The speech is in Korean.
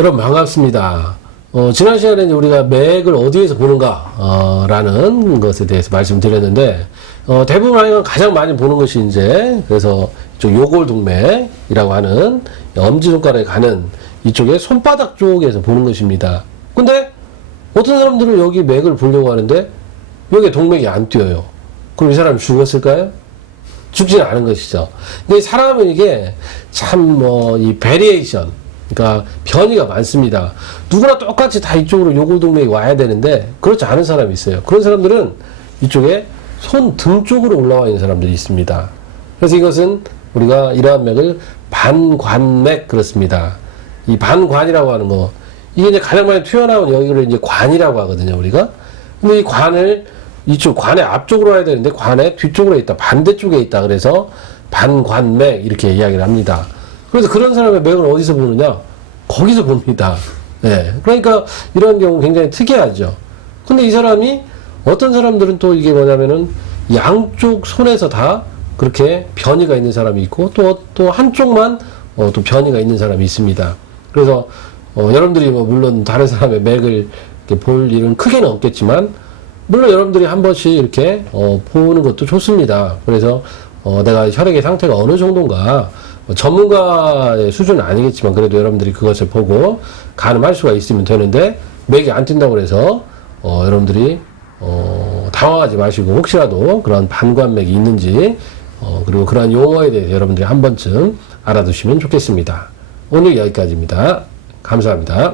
여러분 반갑습니다. 어, 지난 시간에 우리가 맥을 어디에서 보는가, 어, 라는 것에 대해서 말씀드렸는데, 어, 대부분 아니면 가장 많이 보는 것이 이제, 그래서 저 요골 동맥이라고 하는 엄지손가락에 가는 이쪽에 손바닥 쪽에서 보는 것입니다. 근데 어떤 사람들은 여기 맥을 보려고 하는데, 여기에 동맥이 안 뛰어요. 그럼 이 사람이 죽었을까요? 죽지는 않은 것이죠. 근데 사람은 이게 참 뭐 이 베리에이션, 그러니까 변이가 많습니다. 누구나 똑같이 다 이쪽으로 요골동맥이 와야 되는데 그렇지 않은 사람이 있어요. 그런 사람들은 이쪽에 손 등 쪽으로 올라와 있는 사람들이 있습니다. 그래서 이것은 우리가 이러한 맥을 반관맥 그렇습니다. 이 반관이라고 하는 거 이게 이제 가장 많이 튀어나온 여기를 이제 관이라고 하거든요, 우리가. 근데 이 관을 이쪽 관의 앞쪽으로 와야 되는데 관의 뒤쪽으로 있다 반대쪽에 있다 그래서 반관맥 이렇게 이야기를 합니다. 그래서 그런 사람의 맥을 어디서 보느냐? 거기서 봅니다. 예. 그러니까 이런 경우 굉장히 특이하죠. 근데 이 사람이 어떤 사람들은 또 이게 뭐냐면은 양쪽 손에서 다 그렇게 변이가 있는 사람이 있고 또, 또 한쪽만 어, 또 변이가 있는 사람이 있습니다. 그래서 어, 여러분들이 뭐 물론 다른 사람의 맥을 볼 일은 크게는 없겠지만 물론 여러분들이 한 번씩 이렇게 어, 보는 것도 좋습니다. 그래서 어, 내가 혈액의 상태가 어느 정도인가 뭐 전문가의 수준은 아니겠지만 그래도 여러분들이 그것을 보고 가늠할 수가 있으면 되는데 맥이 안 뛴다고 해서 어, 여러분들이 어, 당황하지 마시고 혹시라도 그런 반관맥이 있는지 어, 그리고 그러한 용어에 대해서 여러분들이 한 번쯤 알아두시면 좋겠습니다. 오늘 여기까지입니다. 감사합니다.